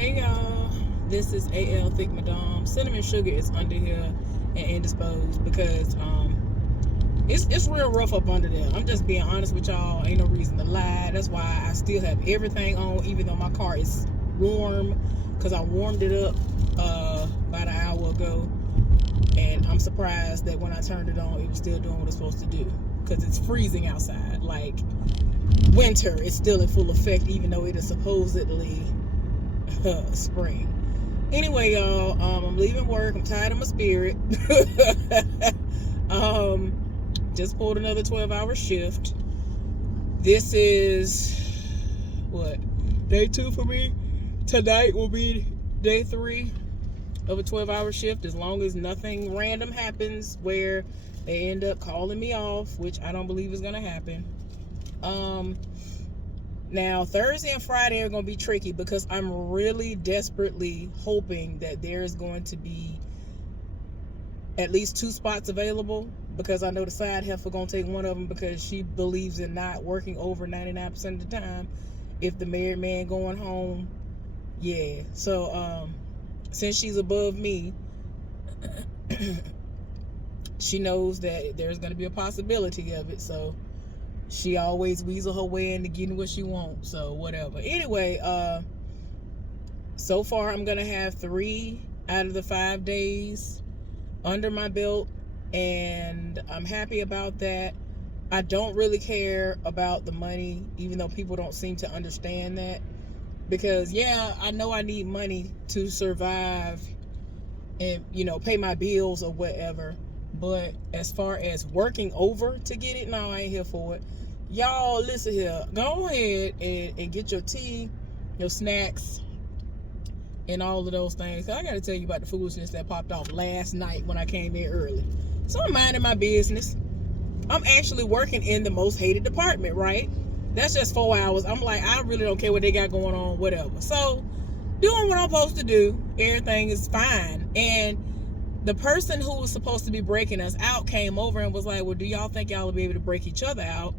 Hey y'all, this is AL Thick Madame. Cinnamon sugar is under here and indisposed because it's real rough up under there. I'm just being honest with y'all. Ain't no reason to lie. That's why I still have everything on, even though my car is warm, because I warmed it up about an hour ago, and I'm surprised that when I turned it on, it was still doing what it's supposed to do. Because it's freezing outside. Like winter is still in full effect, even though it is supposedly spring. Anyway, y'all, I'm leaving work. I'm tired of my spirit. Just pulled another 12-hour shift. This is what, day 2 for me. Tonight will be day 3 of a 12-hour shift, as long as nothing random happens where they end up calling me off, which I don't believe is gonna happen. Now, Thursday and Friday are going to be tricky because I'm really desperately hoping that there's going to be at least 2 spots available, because I know the side heifer going to take one of them because she believes in not working over 99% of the time if the married man going home. Yeah. So, since she's above me, she knows that there's going to be a possibility of it. So, she always weasel her way into getting what she wants. So whatever. Anyway, so far I'm gonna have 3 out of the 5 days under my belt, and I'm happy about that. I don't really care about the money, even though people don't seem to understand that. Because yeah, I know I need money to survive and, pay my bills or whatever. But as far as working over to get it, no, I ain't here for it. Y'all, listen here. Go ahead and get your tea, your snacks, and all of those things. I got to tell you about the foolishness that popped off last night when I came in early. So I'm minding my business. I'm actually working in the most hated department, right? That's just 4 hours. I'm like, I really don't care what they got going on, whatever. So, doing what I'm supposed to do, everything is fine. And the person who was supposed to be breaking us out came over and was like, well, do y'all think y'all will be able to break each other out?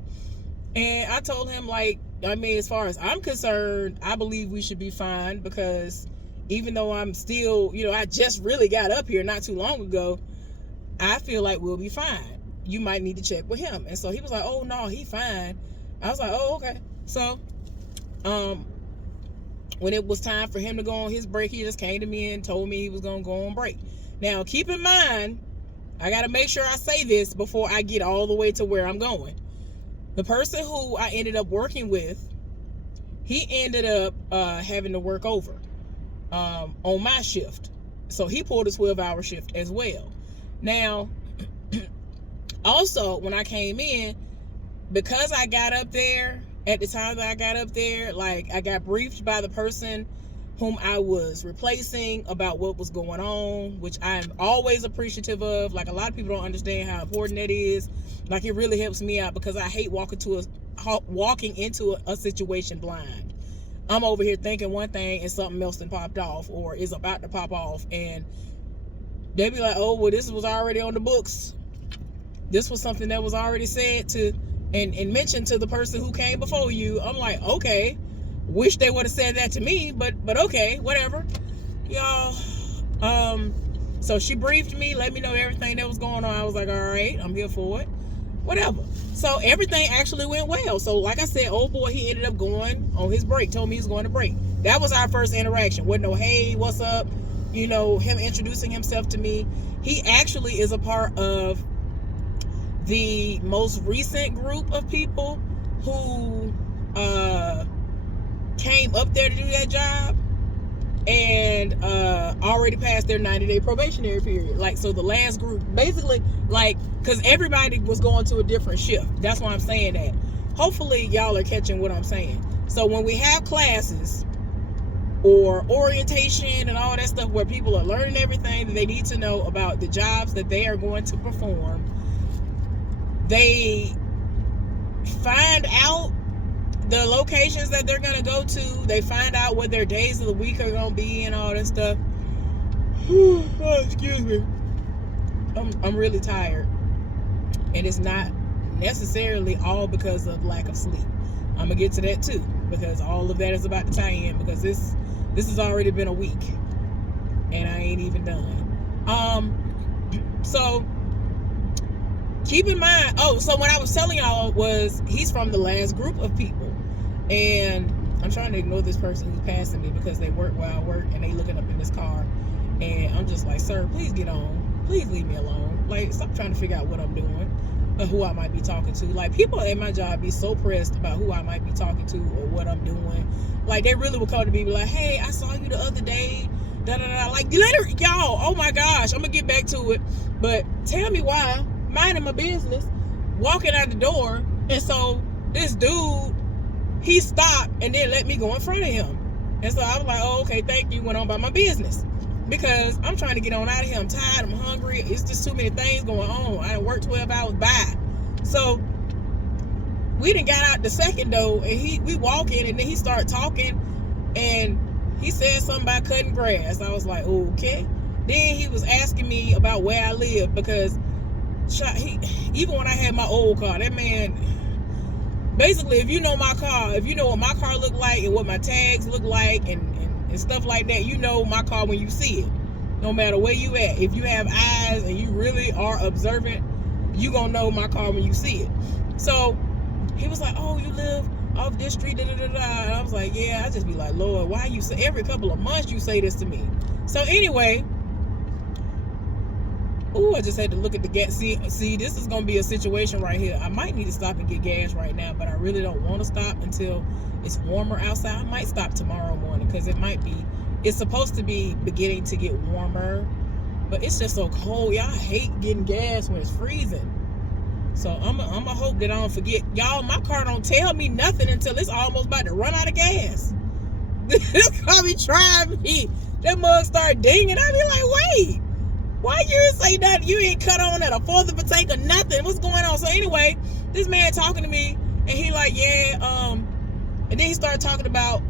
And I told him, as far as I'm concerned, I believe we should be fine, because even though I'm still, I just really got up here not too long ago, I feel like we'll be fine. You might need to check with him. And so he was like, oh, no, he fine. I was like, oh, okay. So, when it was time for him to go on his break, he just came to me and told me he was going to go on break. Now, keep in mind, I got to make sure I say this before I get all the way to where I'm going. The person who I ended up working with, he ended up having to work over on my shift. So he pulled a 12-hour shift as well. Now, also, when I came in, because I got up there, at the time that I got up there, I got briefed by the person whom I was replacing about what was going on, which I'm always appreciative of. A lot of people don't understand how important that is. It really helps me out, because I hate walking into a situation blind. I'm over here thinking one thing and something else done popped off or is about to pop off, and they be like, oh, well, this was already on the books. This was something that was already said to and mentioned to the person who came before you. I'm like, okay, wish they would have said that to me, but okay, whatever. Y'all, so she briefed me, let me know everything that was going on. I was like, all right, I'm here for it, whatever. So everything actually went well. So like I said, old boy, he ended up going on his break, told me he was going to break. That was our first interaction. Wasn't no, hey, what's up? Him introducing himself to me. He actually is a part of the most recent group of people who came up there to do that job and already passed their 90-day probationary period. So the last group, basically, because everybody was going to a different shift. That's why I'm saying that. Hopefully y'all are catching what I'm saying. So when we have classes or orientation and all that stuff where people are learning everything that they need to know about the jobs that they are going to perform, they find out the locations that they're going to go to. They find out what their days of the week are going to be and all that stuff. Oh, excuse me. I'm really tired. And it's not necessarily all because of lack of sleep. I'm going to get to that too, because all of that is about to tie in, because This has already been a week, and I ain't even done. So keep in mind. Oh, so what I was telling y'all was he's from the last group of people, and I'm trying to ignore this person who's passing me because they work where I work and they looking up in this car, and I'm just like, sir, please get on. Please leave me alone. Like, stop trying to figure out what I'm doing or who I might be talking to. Like, people at my job be so pressed about who I might be talking to or what I'm doing. Like, they really would come to me and be like, hey, I saw you the other day. Da da da. Like, later, y'all. Oh my gosh, I'm gonna get back to it. But tell me why, minding my business, walking out the door, and so this dude, he stopped and then let me go in front of him. And so I was like, oh, okay, thank you. Went on by my business because I'm trying to get on out of here. I'm tired. I'm hungry. It's just too many things going on. I done worked 12 hours by. So we done got out the second door, and we walk in, and then he started talking, and he said something about cutting grass. I was like, okay. Then he was asking me about where I live because even when I had my old car, that man, basically, if you know my car, if you know what my car looked like and what my tags look like and stuff like that, you know my car when you see it. No matter where you at. If you have eyes and you really are observant, you gonna know my car when you see it. So he was like, oh, you live off this street, da da da da. And I was like, yeah. I just be like, Lord, why you say every couple of months you say this to me? So anyway, I just had to look at the gas. See, this is gonna be a situation right here. I might need to stop and get gas right now, but I really don't want to stop until it's warmer outside. I might stop tomorrow morning because it's supposed to be beginning to get warmer, but it's just so cold. Y'all hate getting gas when it's freezing. So I'm gonna hope that I don't forget. Y'all, my car don't tell me nothing until it's almost about to run out of gas. This car be trying me. That mug start dinging. I be like, wait, why you didn't say that? You ain't cut on at a fourth of a tank or nothing. What's going on? So anyway, this man talking to me, and he like, yeah, and then he started talking about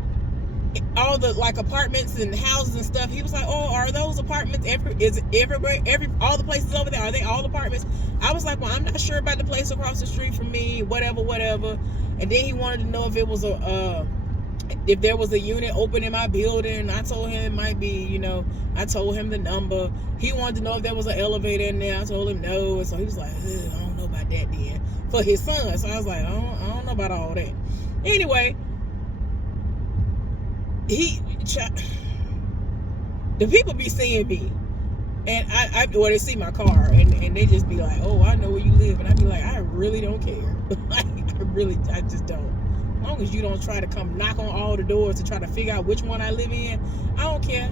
all the like apartments and houses and stuff. He was like, oh, are those apartments all the places over there, are they all apartments? I was like, well, I'm not sure about the place across the street from me, whatever. And then he wanted to know if it was if there was a unit open in my building. I told him it might be, I told him the number. He wanted to know if there was an elevator in there. I told him no. And so he was like, I don't know about that then, for his son. So I was like, I don't know about all that. Anyway, the people be seeing me, and they see my car, and they just be like, oh, I know where you live. And I be like, I really don't care. I just don't. As long as you don't try to come knock on all the doors to try to figure out which one I live in, I don't care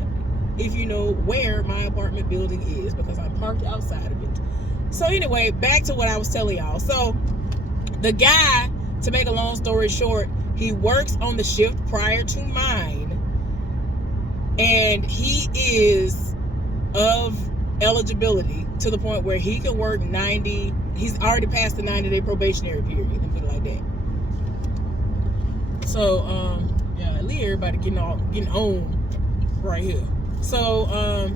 if you know where my apartment building is, because I'm parked outside of it. So anyway, back to what I was telling y'all. So the guy, to make a long story short, he works on the shift prior to mine, and he is of eligibility to the point where he can work 90. He's already passed the 90-day probationary period, and things like that. So, yeah, at least everybody getting on right here. So,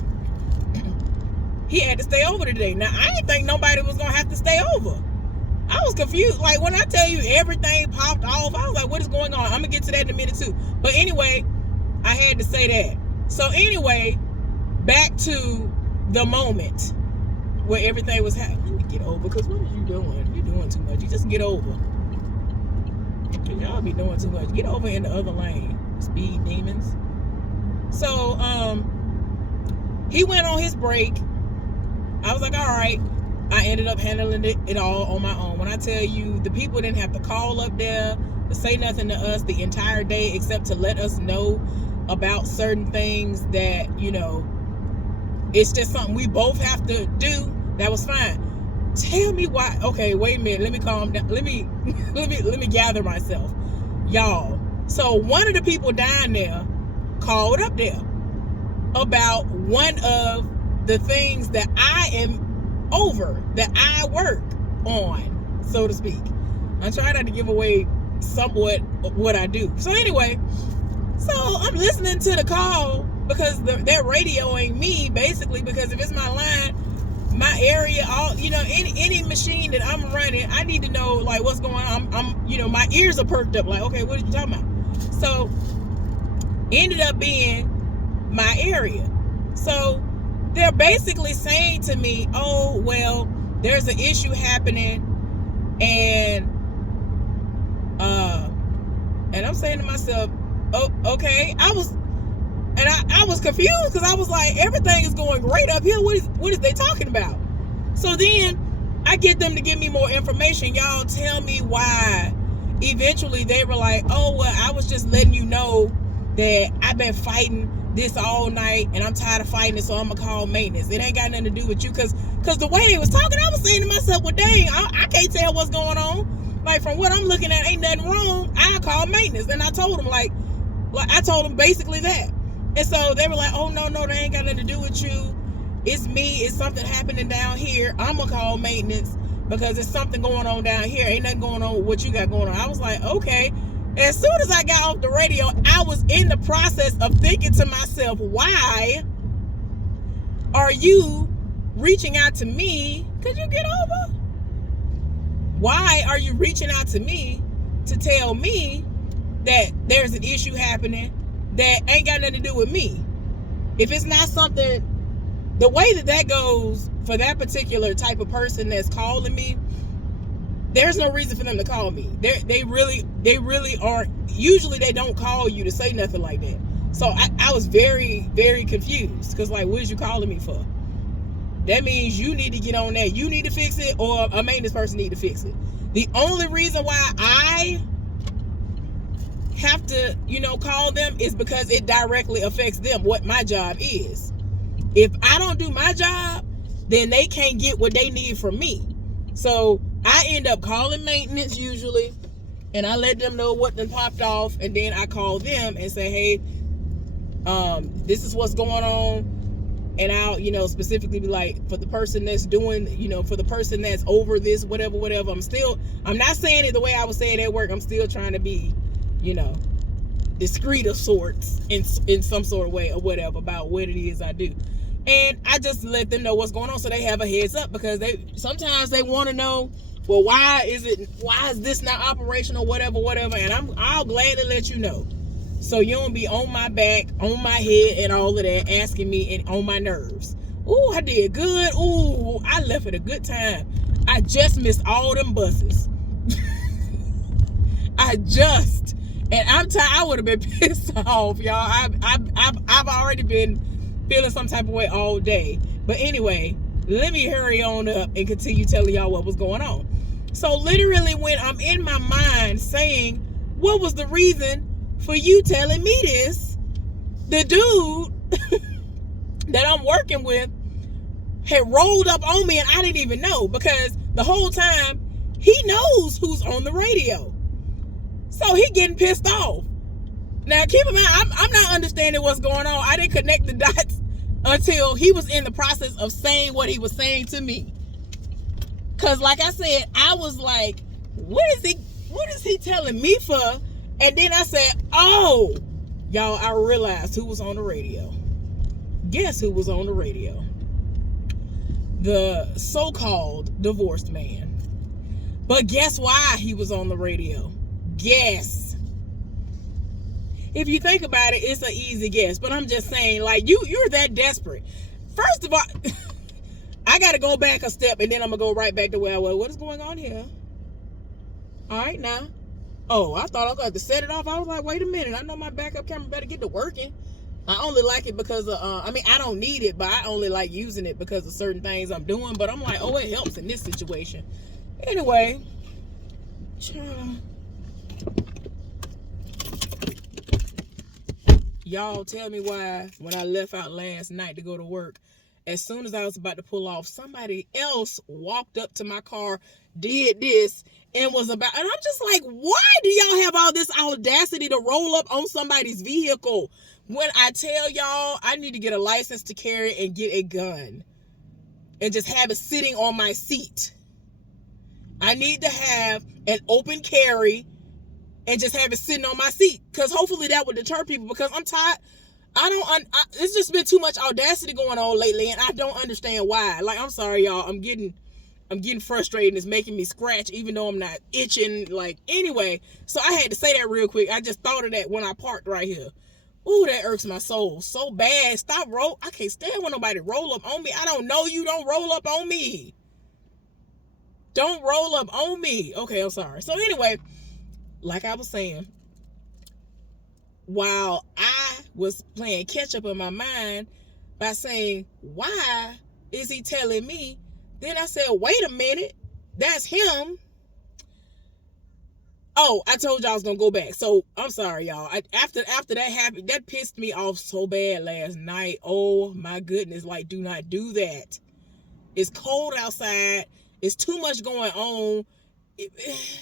he had to stay over today. Now, I didn't think nobody was gonna have to stay over. I was confused. Like, when I tell you everything popped off, I was like, what is going on? I'm gonna get to that in a minute too. But anyway, I had to say that. So anyway, back to the moment where everything was happening. Let me get over, because what are you doing? You're doing too much. You just get over. Y'all be doing too much. Get over in the other lane, speed demons. So he went on his break. I was like, all right. I ended up handling it all on my own. When I tell you, the people didn't have to call up there to say nothing to us the entire day, except to let us know about certain things that, it's just something we both have to do. That was fine. Tell me why. Okay, wait a minute. Let me calm down. Let me gather myself, y'all. So one of the people down there called up there about one of the things that I am over, that I work on, so to speak. I'm trying not to give away somewhat what I do. So anyway, so I'm listening to the call because they're radioing me, basically, because if it's my line, my area, all, any machine that I'm running, I need to know like what's going on. I'm my ears are perked up, like, okay, what are you talking about? So ended up being my area. So they're basically saying to me, oh, well, there's an issue happening, and I'm saying to myself, oh, okay. I was confused, because I was like, everything is going great up here. What is they talking about? So then I get them to give me more information. Y'all, tell me why. Eventually they were like, oh, well, I was just letting you know that I've been fighting this all night, and I'm tired of fighting it, so I'm gonna call maintenance. It ain't got nothing to do with you, because the way they was talking, I was saying to myself, well, dang, I can't tell what's going on. Like, from what I'm looking at, ain't nothing wrong. I'll call maintenance. And I told them, like I told them basically that. And so they were like, oh, no, that ain't got nothing to do with you. It's me. It's something happening down here. I'm going to call maintenance because there's something going on down here. Ain't nothing going on with what you got going on. I was like, okay. As soon as I got off the radio, I was in the process of thinking to myself, why are you reaching out to me? Could you get over? Why are you reaching out to me to tell me that there's an issue happening that ain't got nothing to do with me? If it's not something, the way that goes for that particular type of person that's calling me, there's no reason for them to call me. They really aren't. Usually they don't call you to say nothing like that. So I was very, very confused, because like, what is you calling me for? That means you need to get on that. You need to fix it, or a maintenance person need to fix it. The only reason why I have to, call them is because it directly affects them, what my job is. If I don't do my job, then they can't get what they need from me. So I end up calling maintenance usually, and I let them know what done popped off, and then I call them and say, hey, this is what's going on. And I'll, specifically be like, for the person that's doing, for the person that's over this, whatever. I'm not saying it the way I was saying at work. I'm still trying to be, discreet of sorts in some sort of way or whatever about what it is I do. And I just let them know what's going on, so they have a heads up, because sometimes they want to know, well, why is this not operational, whatever. And I'll gladly let you know. So you don't be on my back, on my head, and all of that, asking me and on my nerves. Ooh, I did good. Ooh, I left at a good time. I just missed all them buses. And I'm tired. I would have been pissed off, y'all. I've already been feeling some type of way all day. But anyway, let me hurry on up and continue telling y'all what was going on. So literally, when I'm in my mind saying, what was the reason for you telling me this, the dude that I'm working with had rolled up on me, and I didn't even know, because the whole time he knows who's on the radio. So he getting pissed off. Now keep in mind, I'm not understanding what's going on. I didn't connect the dots until he was in the process of saying what he was saying to me. Cause like I said, I was like, what is he telling me for? And then I said, oh, y'all, I realized who was on the radio. Guess who was on the radio? The so-called divorced man. But guess why he was on the radio? Guess. If you think about it, it's an easy guess. But I'm just saying, like, you're that desperate. First of all, I got to go back a step, and then I'm going to go right back to where I was. What is going on here? All right, now. Oh, I thought I was going to set it off. I was like, wait a minute. I know my backup camera better get to working. I only like it because of, I don't need it, but I only like using it because of certain things I'm doing. But I'm like, oh, it helps in this situation. Anyway. Y'all, tell me why when I left out last night to go to work, as soon as I was about to pull off, somebody else walked up to my car, did this, and was about, and I'm just like, why do y'all have all this audacity to roll up on somebody's vehicle? When I tell y'all I need to get a license to carry and get a gun and just have it sitting on my seat. I need to have an open carry and just have it sitting on my seat, because hopefully that would deter people, because I'm tired. It's just been too much audacity going on lately, and I don't understand why. Like, I'm sorry, y'all. I'm getting frustrated, and it's making me scratch, even though I'm not itching. Like, anyway, so I had to say that real quick. I just thought of that when I parked right here. Ooh, that irks my soul so bad. Stop roll. I can't stand when nobody roll up on me. I don't know you. Don't roll up on me. Don't roll up on me. Okay, I'm sorry. So anyway, like I was saying, while I was playing catch up in my mind by saying, why is he telling me? Then I said, wait a minute. That's him. Oh, I told y'all I was gonna go back. So I'm sorry, y'all. After that happened, that pissed me off so bad last night. Oh my goodness! Like, do not do that. It's cold outside. It's too much going on.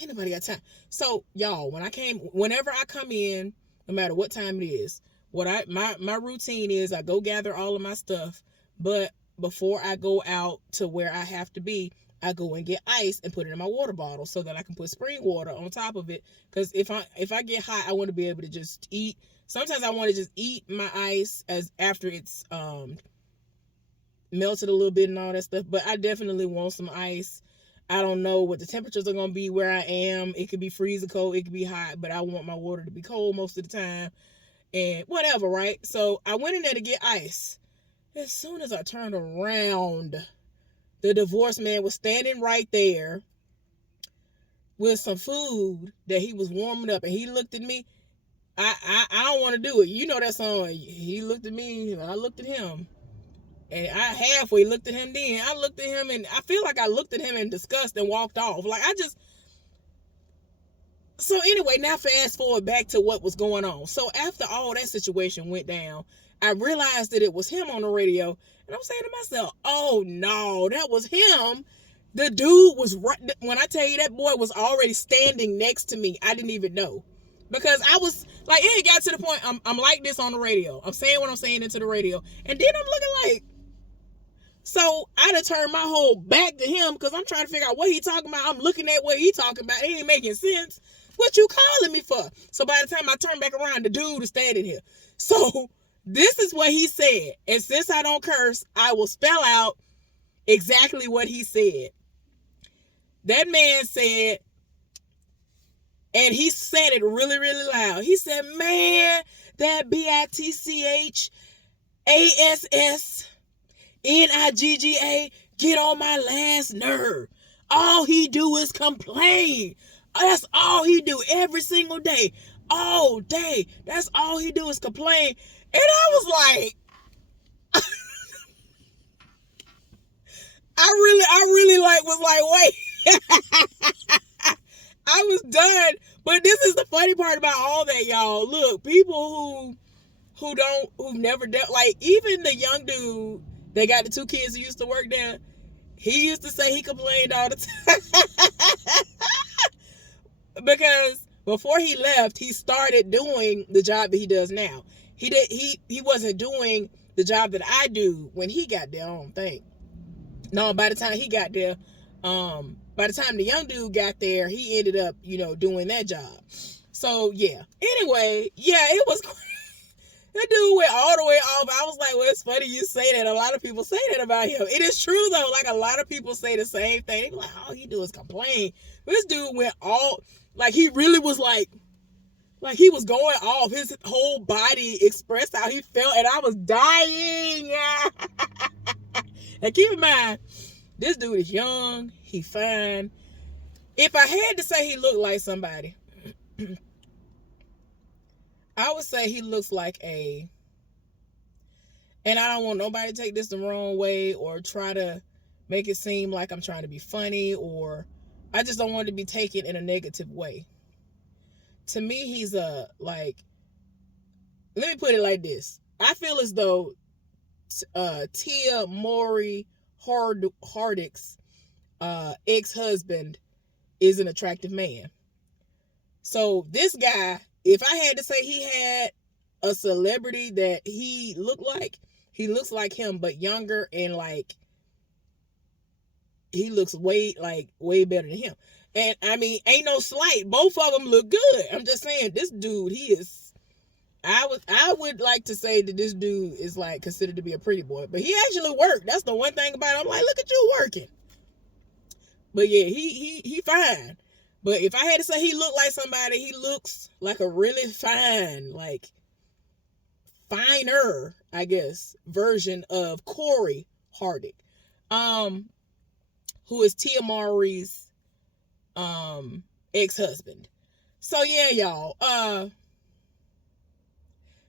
Anybody got time? So y'all, whenever I come in, no matter what time it is, my routine is I go gather all of my stuff, but before I go out to where I have to be, I go and get ice and put it in my water bottle so that I can put spring water on top of it. Because if I get hot, I want to be able to just eat. Sometimes I want to just eat my ice as after it's melted a little bit and all that stuff. But I definitely want some ice. I don't know what the temperatures are gonna be where I am. It could be freezing cold, it could be hot, but I want my water to be cold most of the time. And whatever, right? So I went in there to get ice. As soon as I turned around, the divorced man was standing right there with some food that he was warming up, and he looked at me. I don't want to do it. You know that song. He looked at me, and I looked at him. And I halfway looked at him then. I looked at him, and I feel like I looked at him in disgust and walked off. So anyway, now fast forward back to what was going on. So after all that situation went down, I realized that it was him on the radio. And I'm saying to myself, oh no, that was him. The dude was right. When I tell you that boy was already standing next to me, I didn't even know. Because I was like, it got to the point, I'm like this on the radio. I'm saying what I'm saying into the radio. And then I'm looking like, so I done turned my whole back to him because I'm trying to figure out what he talking about. I'm looking at what he talking about. It ain't making sense. What you calling me for? So by the time I turn back around, the dude is standing here. So this is what he said. And since I don't curse, I will spell out exactly what he said. That man said, and he said it really, really loud. He said, man, that BITCHASSNIGGA get on my last nerve. All he do is complain. That's all he do every single day. All day. That's all he do is complain. And I was like, I really was like, wait. I was done. But this is the funny part about all that, y'all. Look, people who've never dealt, like even the young dude, they got the 2 kids who used to work there. He used to say he complained all the time. Because before he left, he started doing the job that he does now. He wasn't doing the job that I do when he got there, I don't think. No, by the time he got there, by the time the young dude got there, he ended up, doing that job. So yeah. Anyway, yeah, it was crazy. That dude went all the way off. I was like, well, it's funny you say that. A lot of people say that about him. It is true, though. Like, a lot of people say the same thing. They be like, all he do is complain. But this dude went all, like, he really was like he was going off. His whole body expressed how he felt, and I was dying. And keep in mind, this dude is young. He fine. If I had to say he looked like somebody, I would say he looks like and I don't want nobody to take this the wrong way or try to make it seem like I'm trying to be funny, or I just don't want it to be taken in a negative way. To me, he's let me put it like this. I feel as though Tia Mowry Hardick's ex-husband is an attractive man. So this guy, if I had to say he had a celebrity that he looks like him, but younger, and he looks way better than him. And I mean, ain't no slight. Both of them look good. I'm just saying, this dude, I would like to say that this dude is considered to be a pretty boy, but he actually worked. That's the one thing about him. I'm like, look at you working. But yeah, he fine. But if I had to say he looked like somebody, he looks like a really fine, finer, I guess, version of Corey Hardick, who is Tia Mowry's ex-husband. So yeah, y'all.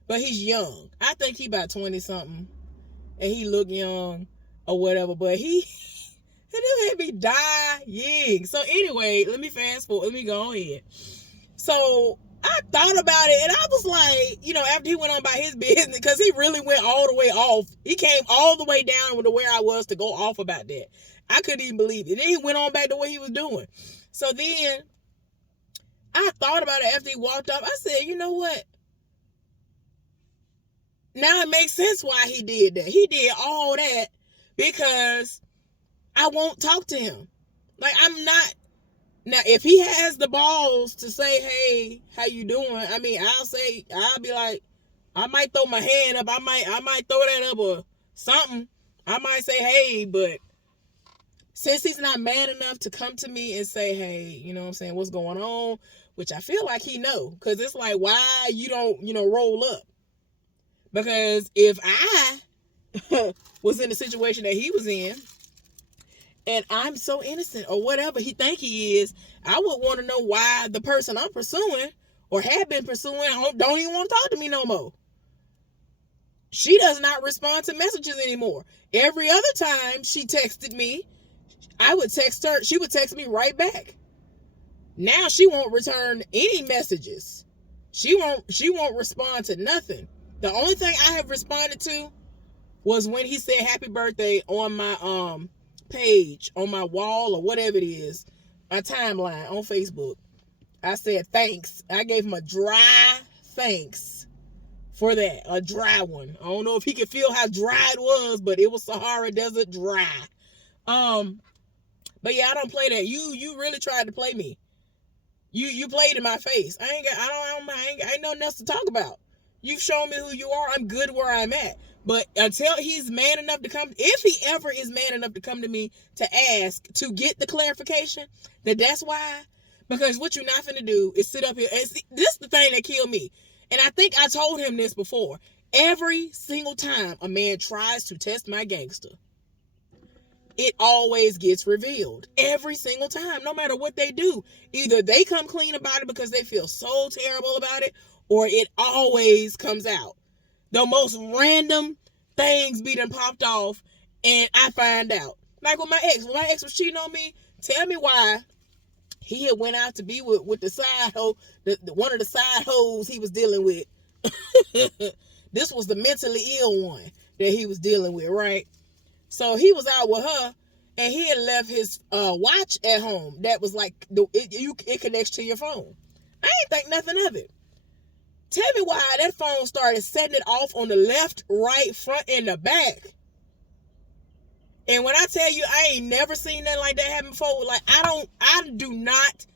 But he's young. I think he about 20 something, and he look young or whatever. But he had me dying. So anyway, let me fast forward. Let me go ahead. So I thought about it, and I was like, after he went on about his business, because he really went all the way off. He came all the way down to where I was to go off about that. I couldn't even believe it. Then he went on back to what he was doing. So then I thought about it after he walked off. I said, you know what? Now it makes sense why he did that. He did all that because I won't talk to him. Like, I'm not. Now, if he has the balls to say, hey, how you doing? I mean, I'll be like, I might throw my hand up. I might throw that up or something. I might say, hey, but since he's not man enough to come to me and say, hey, you know what I'm saying, what's going on? Which I feel like he know. Because it's like, why you don't, roll up? Because if I was in the situation that he was in, and I'm so innocent or whatever he think he is, I would want to know why the person I'm pursuing or have been pursuing don't even want to talk to me no more. She does not respond to messages anymore. Every other time she texted me, I would text her. She would text me right back. Now she won't return any messages. She won't respond to nothing. The only thing I have responded to was when he said happy birthday on my page, on my wall or whatever it is, my timeline on Facebook. I said thanks. I gave him a dry thanks for that. A dry one. I don't know if he could feel how dry it was, but it was Sahara Desert dry. But yeah, I don't play that. You really tried to play me. You played in my face. I ain't nothing else to talk about. You've shown me who you are. I'm good where I'm at. But until he's man enough to come, if he ever is man enough to come to me to ask, to get the clarification, that's why. Because what you're not finna do is sit up here. And see, this is the thing that killed me. And I think I told him this before. Every single time a man tries to test my gangster, it always gets revealed. Every single time, no matter what they do. Either they come clean about it because they feel so terrible about it, or it always comes out. The most random things be done popped off, and I find out. Like with my ex. When my ex was cheating on me, tell me why he had went out to be with the side hoe, one of the side hoes he was dealing with. This was the mentally ill one that he was dealing with, right? So he was out with her, and he had left his watch at home. That was like, it connects to your phone. I ain't think nothing of it. Tell me why that phone started setting it off on the left, right, front, and the back. And when I tell you, I ain't never seen nothing like that happen before. Like, I do not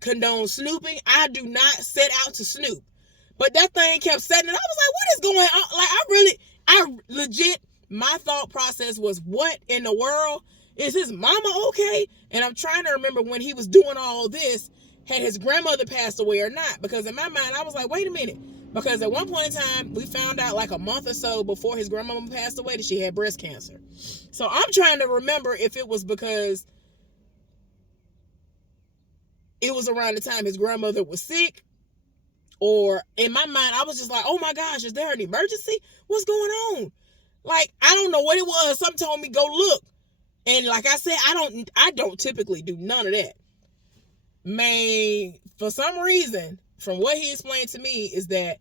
condone snooping. I do not set out to snoop. But that thing kept setting it. I was like, what is going on? Like, I legit, my thought process was, what in the world? Is his mama okay? And I'm trying to remember when he was doing all this, had his grandmother passed away or not? Because in my mind, I was like, wait a minute. Because at one point in time, we found out like a month or so before his grandmama passed away that she had breast cancer. So I'm trying to remember if it was because it was around the time his grandmother was sick, or in my mind, I was just like, oh my gosh, is there an emergency? What's going on? Like, I don't know what it was. Something told me go look. And like I said, I don't typically do none of that. Man, for some reason, from what he explained to me, is that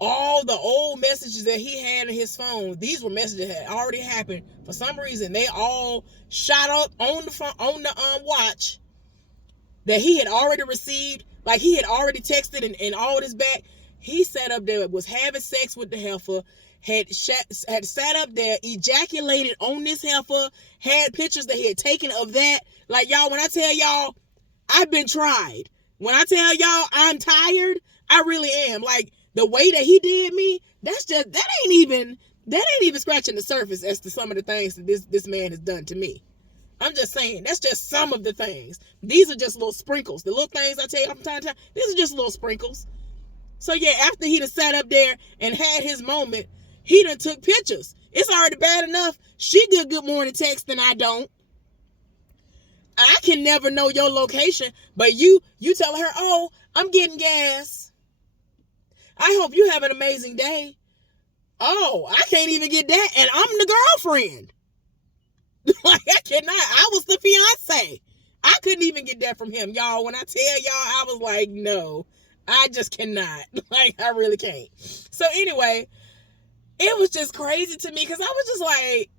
all the old messages that he had in his phone, these were messages that had already happened. For some reason, they all shot up on the phone, on the watch that he had already received. Like, he had already texted and all this back. He sat up there, was having sex with the heifer, had sat up there, ejaculated on this heifer, had pictures that he had taken of that. Like, y'all, when I tell y'all, I've been tried. When I tell y'all I'm tired, I really am. Like, the way that he did me, that ain't even scratching the surface as to some of the things that this man has done to me. I'm just saying, that's just some of the things. These are just little sprinkles. The little things I tell you from time to time, these are just little sprinkles. So yeah, after he done sat up there and had his moment, he done took pictures. It's already bad enough she get good morning text and I don't. I can never know your location, but you tell her, oh, I'm getting gas. I hope you have an amazing day. Oh, I can't even get that, and I'm the girlfriend. Like, I cannot. I was the fiance. I couldn't even get that from him, y'all. When I tell y'all, I was like, no, I just cannot. Like, I really can't. So anyway, it was just crazy to me because I was just like,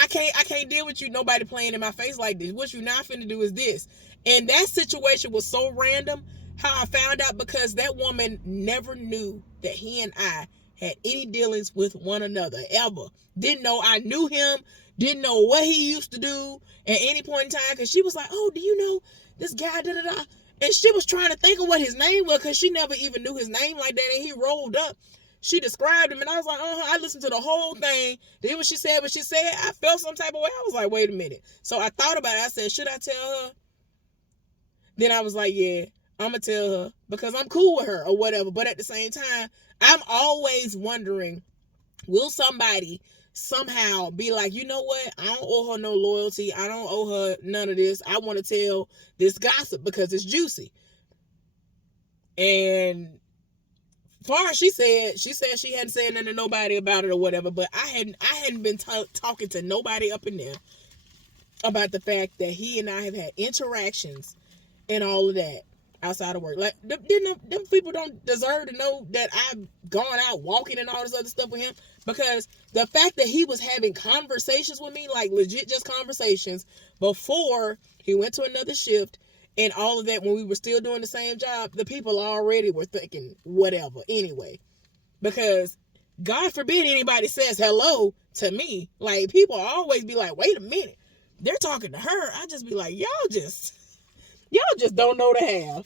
I can't deal with you, nobody playing in my face like this. What you not finna do is this. And that situation was so random, how I found out, because that woman never knew that he and I had any dealings with one another, ever. Didn't know I knew him, didn't know what he used to do at any point in time, because she was like, oh, do you know this guy, da-da-da? And she was trying to think of what his name was, because she never even knew his name like that, and he rolled up. She described him, and I was like, I listened to the whole thing. Then when she said I felt some type of way. I was like, wait a minute. So I thought about it. I said, should I tell her? Then I was like, yeah, I'm going to tell her because I'm cool with her or whatever. But at the same time, I'm always wondering, will somebody somehow be like, you know what? I don't owe her no loyalty. I don't owe her none of this. I want to tell this gossip because it's juicy. And far she said she hadn't said nothing to nobody about it or whatever, but I hadn't been talking to nobody up in there about the fact that he and I have had interactions and all of that outside of work. Like, them people don't deserve to know that I've gone out walking and all this other stuff with him, because the fact that he was having conversations with me, like legit just conversations, before he went to another shift and all of that, when we were still doing the same job, the people already were thinking whatever anyway. Because God forbid anybody says hello to me. Like, people always be like, wait a minute, they're talking to her. I just be like, y'all just don't know the half.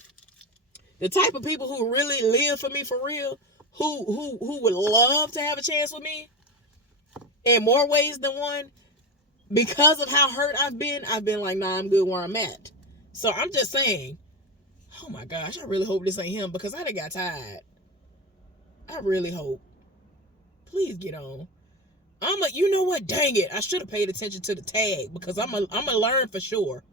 The type of people who really live for me for real, who would love to have a chance with me in more ways than one, because of how hurt I've been like, nah, I'm good where I'm at. So I'm just saying, oh my gosh, I really hope this ain't him, because I done got tired. I really hope. Please get on. You know what? Dang it. I should have paid attention to the tag, because I'm gonna learn for sure.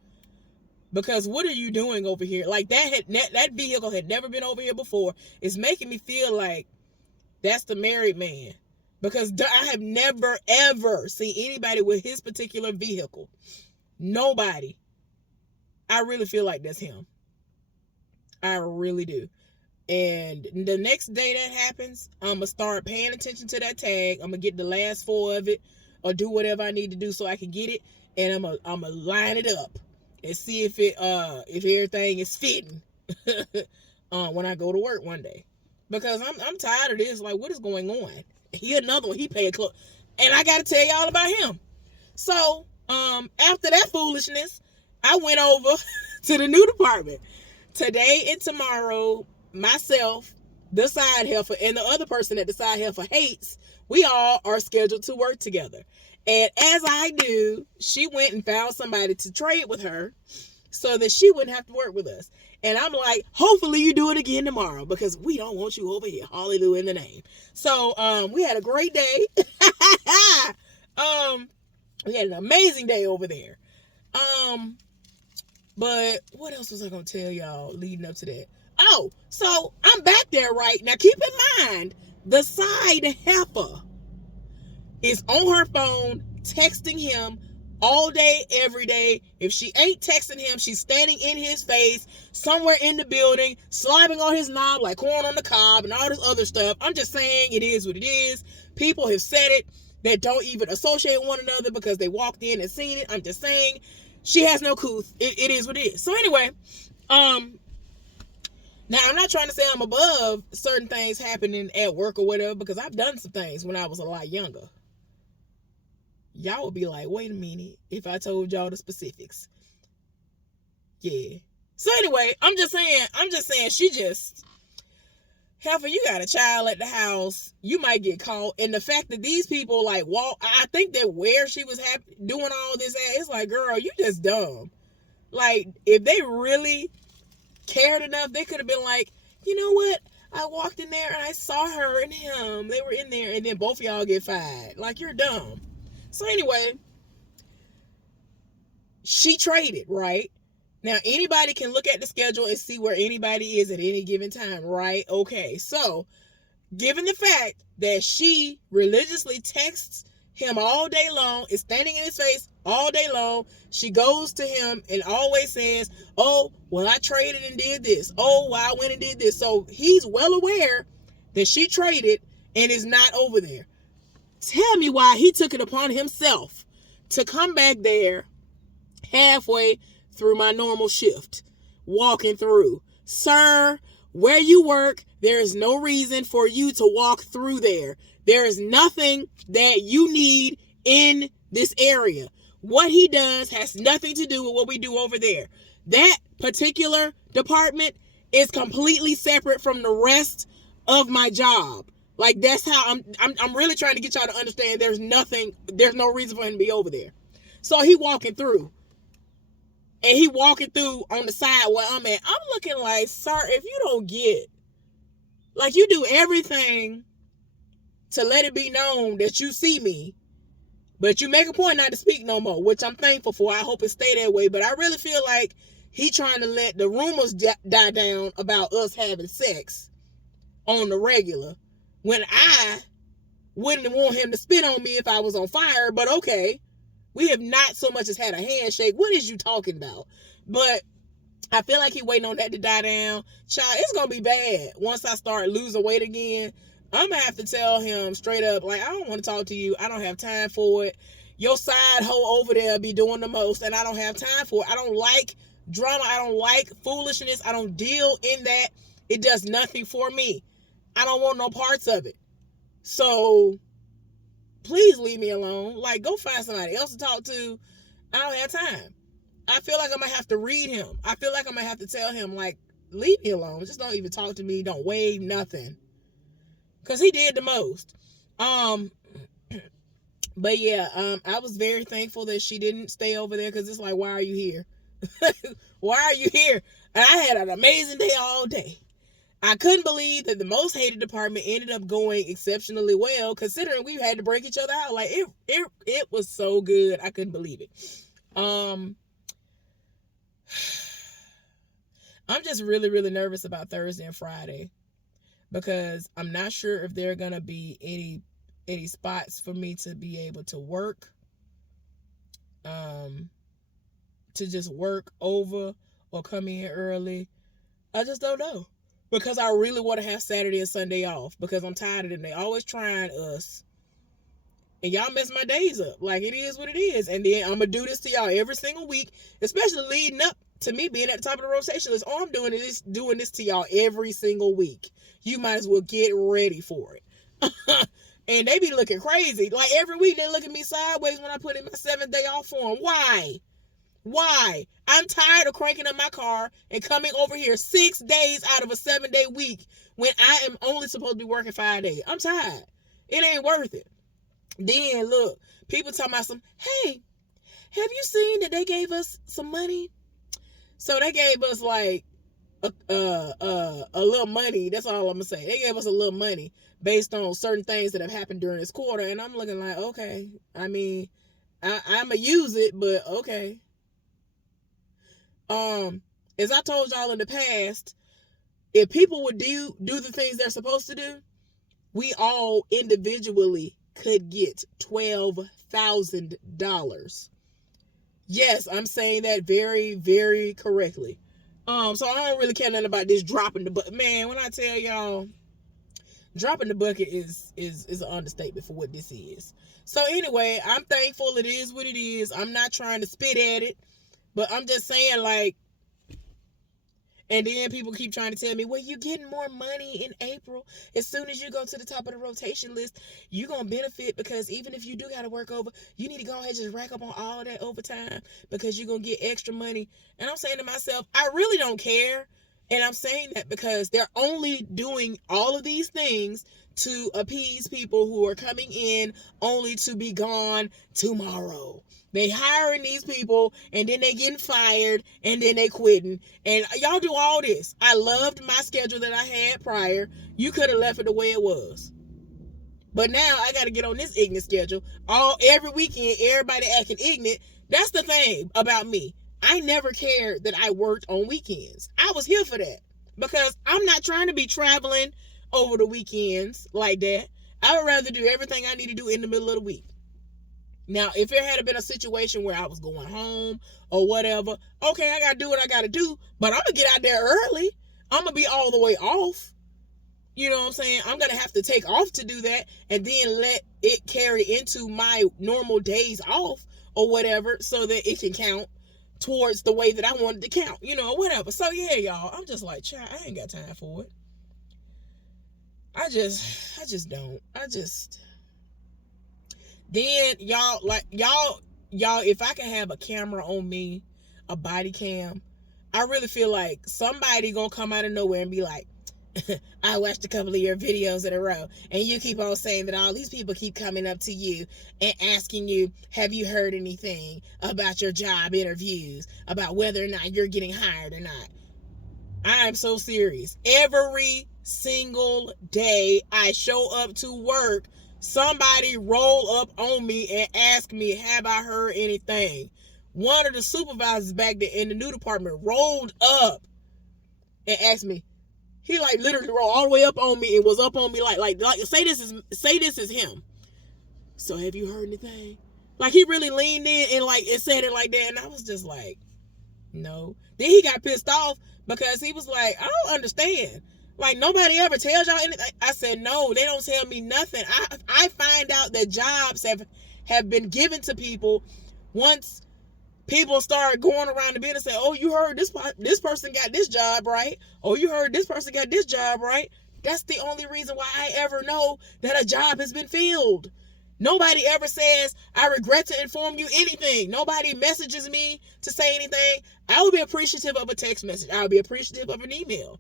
Because what are you doing over here? Like, that vehicle had never been over here before. It's making me feel like that's the married man. Because I have never, ever seen anybody with his particular vehicle. Nobody. I really feel like that's him. I really do. And the next day that happens, I'm going to start paying attention to that tag. I'm going to get the last 4 of it, or do whatever I need to do so I can get it. And I'm going to line it up and see if everything is fitting when I go to work one day. Because I'm tired of this. Like, what is going on? He another one. He paid close. And I got to tell y'all about him. So, after that foolishness, I went over to the new department. Today and tomorrow, myself, the side heifer, and the other person that the side heifer hates, we all are scheduled to work together. And as I do, she went and found somebody to trade with her so that she wouldn't have to work with us. And I'm like, hopefully you do it again tomorrow, because we don't want you over here. Hallelujah in the name. So we had a great day. We had an amazing day over there. But what else was I gonna tell y'all leading up to that? Oh, so I'm back there right now. Keep in mind, the side heifer is on her phone texting him all day, every day. If she ain't texting him, she's standing in his face somewhere in the building, slobbing on his knob like corn on the cob and all this other stuff. I'm just saying, it is what it is. People have said it that don't even associate one another because they walked in and seen it. I'm just saying, she has no couth. It is what it is. So anyway, now I'm not trying to say I'm above certain things happening at work or whatever, because I've done some things when I was a lot younger. Y'all would be like, wait a minute, if I told y'all the specifics. Yeah. So anyway, I'm just saying, she just, heifer, you got a child at the house, you might get caught. And the fact that these people like walk, I think that where she was doing all this at, it's like, girl, you just dumb. Like, if they really cared enough, they could have been like, you know what? I walked in there and I saw her and him. They were in there, and then both of y'all get fired. Like, you're dumb. So anyway, she traded, right? Now, anybody can look at the schedule and see where anybody is at any given time, right? Okay, so given the fact that she religiously texts him all day long, is standing in his face all day long, she goes to him and always says, oh, well, I traded and did this. Oh, well, I went and did this. So he's well aware that she traded and is not over there. Tell me why he took it upon himself to come back there halfway through my normal shift, walking through. Sir, where you work, there is no reason for you to walk through there. There is nothing that you need in this area. What he does has nothing to do with what we do over there. That particular department is completely separate from the rest of my job. Like, that's how I'm really trying to get y'all to understand there's no reason for him to be over there. So he walking through. And he walking through on the side where I'm at. I'm looking like, sir, if you don't get, like, you do everything to let it be known that you see me, but you make a point not to speak no more, which I'm thankful for. I hope it stay that way. But I really feel like he trying to let the rumors die down about us having sex on the regular, when I wouldn't want him to spit on me if I was on fire. But okay, we have not so much as had a handshake. What is you talking about? But I feel like he waiting on that to die down. Child, it's going to be bad once I start losing weight again. I'm going to have to tell him straight up, like, I don't want to talk to you. I don't have time for it. Your side hoe over there be doing the most, and I don't have time for it. I don't like drama. I don't like foolishness. I don't deal in that. It does nothing for me. I don't want no parts of it. So please leave me alone. Like, go find somebody else to talk to. I don't have time. I feel like I'm going to have to read him. I feel like I'm going to have to tell him, like, leave me alone. Just don't even talk to me. Don't wave, nothing. Because he did the most. But yeah, I was very thankful that she didn't stay over there, because it's like, why are you here? Why are you here? And I had an amazing day all day. I couldn't believe that the most hated department ended up going exceptionally well, considering we had to break each other out. Like, it was so good. I couldn't believe it. I'm just really, really nervous about Thursday and Friday, because I'm not sure if there are going to be any spots for me to be able to work, to just work over or come in early. I just don't know, because I really want to have Saturday and Sunday off, because I'm tired of them. They always trying us, and y'all mess my days up. Like, it is what it is. And then I'm going to do this to y'all every single week, especially leading up to me being at the top of the rotation list. All I'm doing is doing this to y'all every single week. You might as well get ready for it. And they be looking crazy. Like, every week they look at me sideways when I put in my 7th day off for them. Why? I'm tired of cranking up my car and coming over here 6 days out of a 7-day week when I am only supposed to be working 5 days. I'm tired. It ain't worth it. Then look, people talking about hey, have you seen that they gave us some money? So they gave us like a little money. That's all I'm gonna say. They gave us a little money based on certain things that have happened during this quarter, and I'm looking like, okay. I mean, I'ma use it, but okay. As I told y'all in the past, if people would do the things they're supposed to do, we all individually could get $12,000. Yes, I'm saying that very, very correctly. So I don't really care nothing about this dropping the bucket. Man, when I tell y'all, dropping the bucket is an understatement for what this is. So anyway, I'm thankful. It is what it is. I'm not trying to spit at it, but I'm just saying, like, and then people keep trying to tell me, well, you're getting more money in April. As soon as you go to the top of the rotation list, you're going to benefit, because even if you do got to work over, you need to go ahead and just rack up on all that overtime, because you're going to get extra money. And I'm saying to myself, I really don't care. And I'm saying that because they're only doing all of these things to appease people who are coming in only to be gone tomorrow. They hiring these people and then they getting fired and then they quitting. And y'all do all this. I loved my schedule that I had prior. You could have left it the way it was. But now I got to get on this ignorant schedule. Every weekend, everybody acting ignorant. That's the thing about me. I never cared that I worked on weekends. I was here for that because I'm not trying to be traveling over the weekends like that. I would rather do everything I need to do in the middle of the week. Now, if it had been a situation where I was going home or whatever, okay, I got to do what I got to do, but I'm going to get out there early. I'm going to be all the way off. You know what I'm saying? I'm going to have to take off to do that and then let it carry into my normal days off or whatever so that it can count towards the way that I wanted to count, you know, whatever. So, yeah, y'all, I'm just like, child, I ain't got time for it. I just don't. Then y'all, if I can have a camera on me, a body cam, I really feel like somebody gonna come out of nowhere and be like, I watched a couple of your videos in a row and you keep on saying that all these people keep coming up to you and asking you, have you heard anything about your job interviews, about whether or not you're getting hired or not? I'm so serious. Every single day I show up to work, somebody roll up on me and ask me, have I heard anything? One of the supervisors back there in the new department rolled up and asked me. He like literally rolled all the way up on me and was up on me like say this is him. So have you heard anything? Like he really leaned in and like it said it like that, and I was just like, no. Then he got pissed off because he was like, I don't understand. Like nobody ever tells y'all anything. I said, no, they don't tell me nothing. I find out that jobs have been given to people once people start going around the business and say, oh, you heard this person got this job, right? Oh, you heard this person got this job, right? That's the only reason why I ever know that a job has been filled. Nobody ever says, I regret to inform you anything. Nobody messages me to say anything. I would be appreciative of a text message. I would be appreciative of an email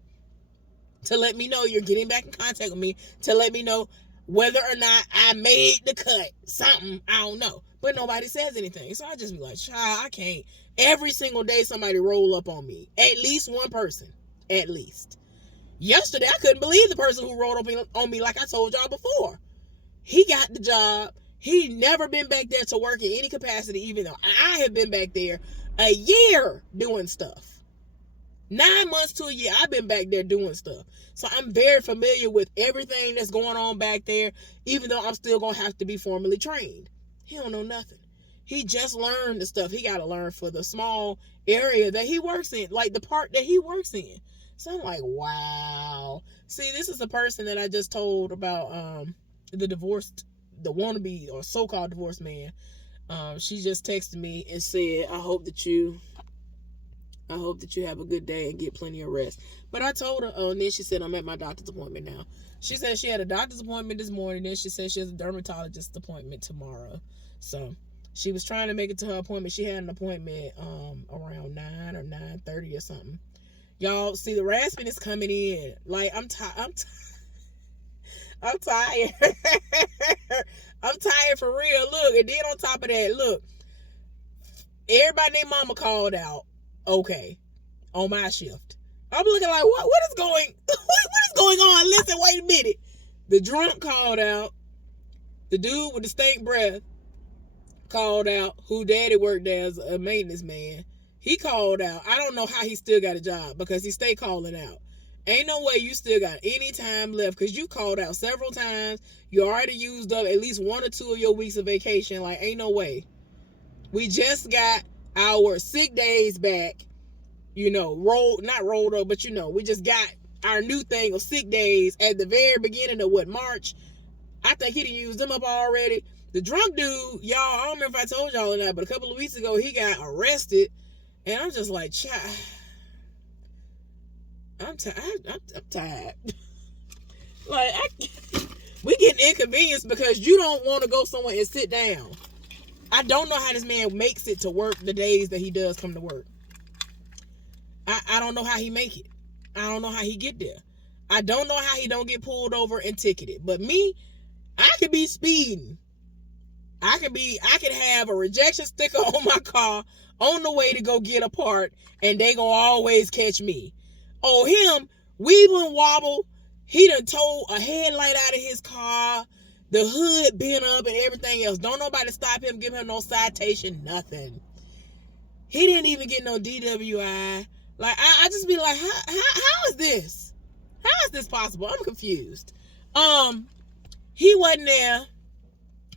to let me know you're getting back in contact with me, to let me know whether or not I made the cut. Something, I don't know. But nobody says anything. So I just be like, child, I can't. Every single day somebody roll up on me. At least one person. At least. Yesterday, I couldn't believe the person who rolled up on me like I told y'all before. He got the job. He never been back there to work in any capacity, even though I have been back there a year doing stuff. 9 months to a year, I've been back there doing stuff. So I'm very familiar with everything that's going on back there, even though I'm still going to have to be formally trained. He don't know nothing. He just learned the stuff he got to learn for the small area that he works in, like the part that he works in. So I'm like, wow. See, this is the person that I just told about the wannabe or so-called divorced man. She just texted me and said, I hope that you have a good day and get plenty of rest. But I told her, and then she said, I'm at my doctor's appointment now. She said she had a doctor's appointment this morning. Then she said she has a dermatologist appointment tomorrow. So she was trying to make it to her appointment. She had an appointment around 9 or 9:30 or something. Y'all, see, the rasping is coming in. Like, I'm tired. I'm tired. I'm tired for real. Look, and then on top of that, look, everybody named mama called out. Okay, on my shift. I'm looking like, what is going on? Listen, wait a minute. The drunk called out. The dude with the stink breath called out, who daddy worked as a maintenance man. He called out. I don't know how he still got a job because he stayed calling out. Ain't no way you still got any time left because you called out several times. You already used up at least 1 or 2 of your weeks of vacation. Like, ain't no way. We just got our sick days back. You know, not rolled up, but you know, we just got our new thing of sick days at the very beginning of March. I think he done used them up already. The drunk dude, y'all, I don't remember if I told y'all or not, but a couple of weeks ago, he got arrested. And I'm just like, I'm tired. Like, we getting inconvenienced because you don't want to go somewhere and sit down. I don't know how this man makes it to work the days that he does come to work. I don't know how he make it. I don't know how he get there. I don't know how he don't get pulled over and ticketed. But me, I could be speeding. I could have a rejection sticker on my car on the way to go get a part, and they gonna always catch me. Oh, him, weave and wobble. He done towed a headlight out of his car, the hood bent up and everything else. Don't nobody stop him, give him no citation, nothing. He didn't even get no DWI. Like, I just be like, how is this? How is this possible? I'm confused. He wasn't there.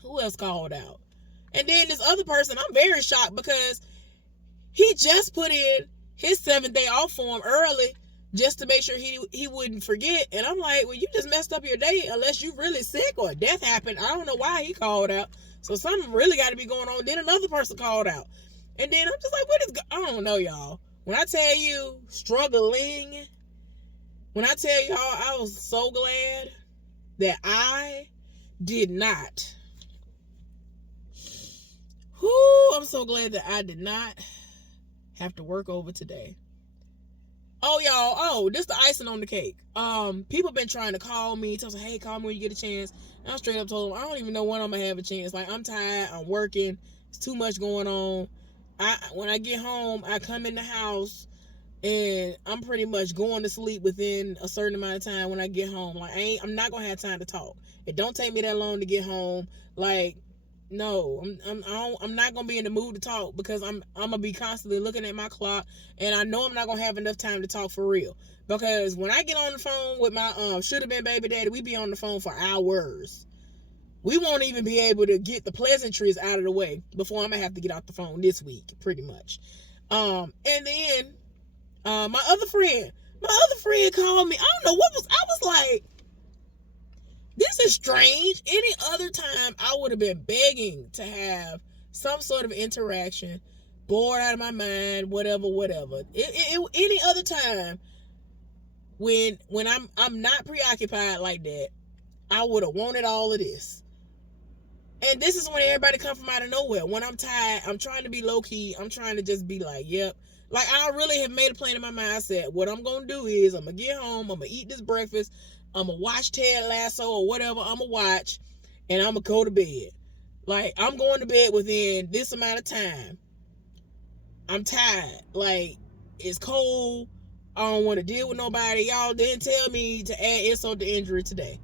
Who else called out? And then this other person, I'm very shocked because he just put in his 7th-day off form early just to make sure he wouldn't forget. And I'm like, well, you just messed up your day unless you really sick or death happened. I don't know why he called out. So something really got to be going on. Then another person called out. And then I'm just like, I don't know, y'all. When I tell you struggling, when I tell y'all I was so glad that I did not. I'm so glad that I did not have to work over today. Oh, y'all. This the icing on the cake. People been trying to call me. Tell me, hey, call me when you get a chance. And I straight up told them, I don't even know when I'm going to have a chance. Like, I'm tired. I'm working. It's too much going on. When I get home, I come in the house and I'm pretty much going to sleep within a certain amount of time when I get home. Like, I'm not going to have time to talk. It don't take me that long to get home. Like, no, I'm not gonna be in the mood to talk because I'm gonna be constantly looking at my clock, and I know I'm not gonna have enough time to talk for real. Because when I get on the phone with my should have been baby daddy, we be on the phone for hours. We won't even be able to get the pleasantries out of the way before I'm gonna have to get off the phone this week, pretty much. And then my other friend called me. I don't know what I was like. This is strange. Any other time, I would have been begging to have some sort of interaction, bored out of my mind, whatever. Any other time, when I'm not preoccupied like that, I would have wanted all of this. And this is when everybody come from out of nowhere. When I'm tired, I'm trying to be low key. I'm trying to just be like, yep. Like, I really have made a plan in my mind. I said, what I'm gonna do is I'm gonna get home. I'm gonna eat this breakfast. I'm going to watch Ted Lasso or whatever I'm going to watch, and I'm going to go to bed. Like, I'm going to bed within this amount of time. I'm tired. Like, it's cold. I don't want to deal with nobody. Y'all didn't tell me to add insult to injury today.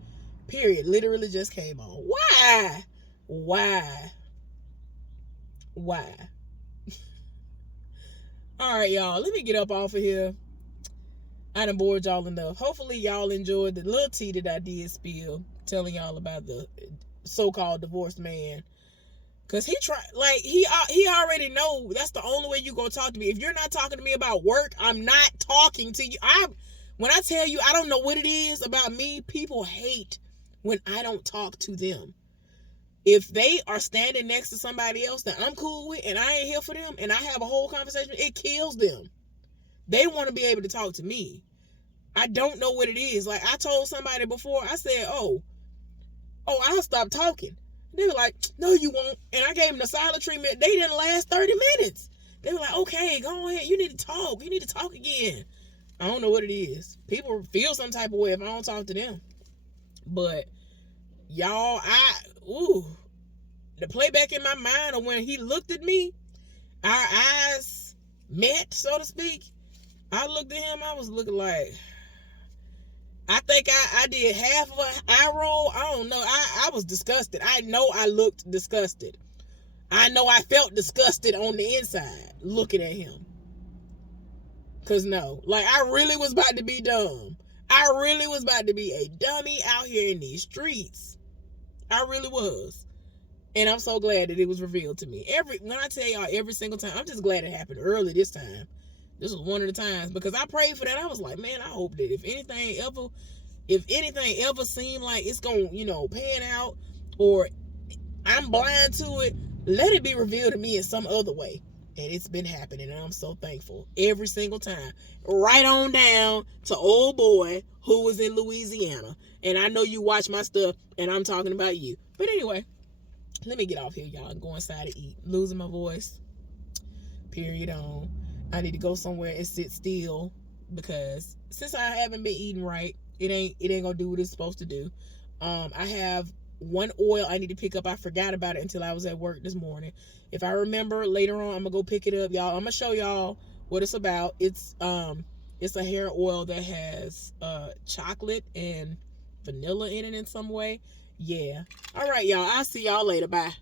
Period. Literally just came on. Why? All right, y'all. Let me get up off of here. I done bored y'all enough. Hopefully y'all enjoyed the little tea that I did spill, telling y'all about the so-called divorced man. Cause he already know that's the only way you gonna talk to me. If you're not talking to me about work, I'm not talking to you. When I tell you I don't know what it is about me, people hate when I don't talk to them. If they are standing next to somebody else that I'm cool with and I ain't here for them and I have a whole conversation, it kills them. They want to be able to talk to me. I don't know what it is. Like, I told somebody before, I said, oh, I'll stop talking. They were like, no, you won't. And I gave them the silent treatment. They didn't last 30 minutes. They were like, okay, go ahead. You need to talk. You need to talk again. I don't know what it is. People feel some type of way if I don't talk to them. But, y'all, the playback in my mind of when he looked at me, our eyes met, so to speak. I looked at him, I was looking like, I think I did half of an eye roll. I don't know. I was disgusted. I know I looked disgusted. I know I felt disgusted on the inside looking at him. Because no, like, I really was about to be dumb. I really was about to be a dummy out here in these streets. I really was. And I'm so glad that it was revealed to me. When I tell y'all every single time, I'm just glad it happened early this time. This was one of the times, because I prayed for that. I was like, man, I hope that if anything ever seemed like it's going to, pan out, or I'm blind to it, let it be revealed to me in some other way. And it's been happening, and I'm so thankful every single time. Right on down to old boy who was in Louisiana. And I know you watch my stuff, and I'm talking about you. But anyway, let me get off here, y'all, and go inside to eat. Losing my voice. Period on. I need to go somewhere and sit still, because since I haven't been eating right, It ain't gonna do what it's supposed to do. I have one oil I need to pick up. I forgot about it until I was at work this morning. If I remember later on, I'm gonna go pick it up, y'all. I'm gonna show y'all what it's about. It's a hair oil that has chocolate and vanilla in it in some way. Yeah. All right, y'all. I'll see y'all later. Bye.